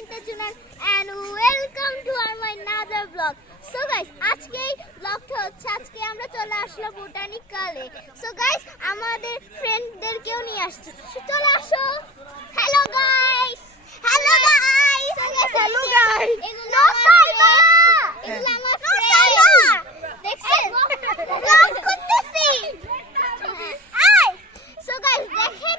Jasmine Tajunan and welcome to my another vlog. So guys, আজকে ব্লগটা হচ্ছে আজকে আমরা চলে আসলাম বোটানিক্যালে। So guys, আমাদের ফ্রেন্ডদেরকেও নিয়ে আসছি। চলে আসো। Hello guys. Hello guys. Hello guys. No Saima. এগুলো আমার ফ্রেন্ড। দেখছেন? ব্লগ করতেছি। আই। So guys, দেখেন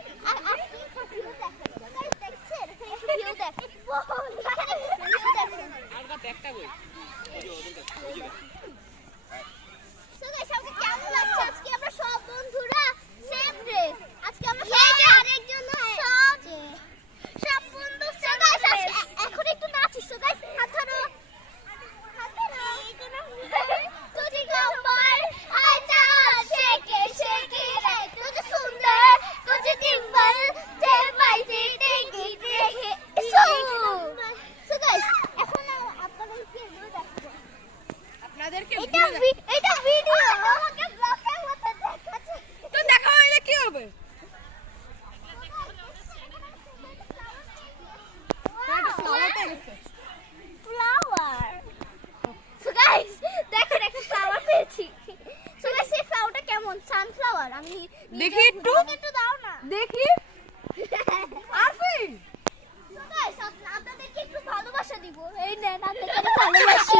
দেখি একটু দাও না দেখি আসি আপনাদেরকে একটু ভালোবাসা দিব এই নেন আপনাদেরকে ভালোবাসি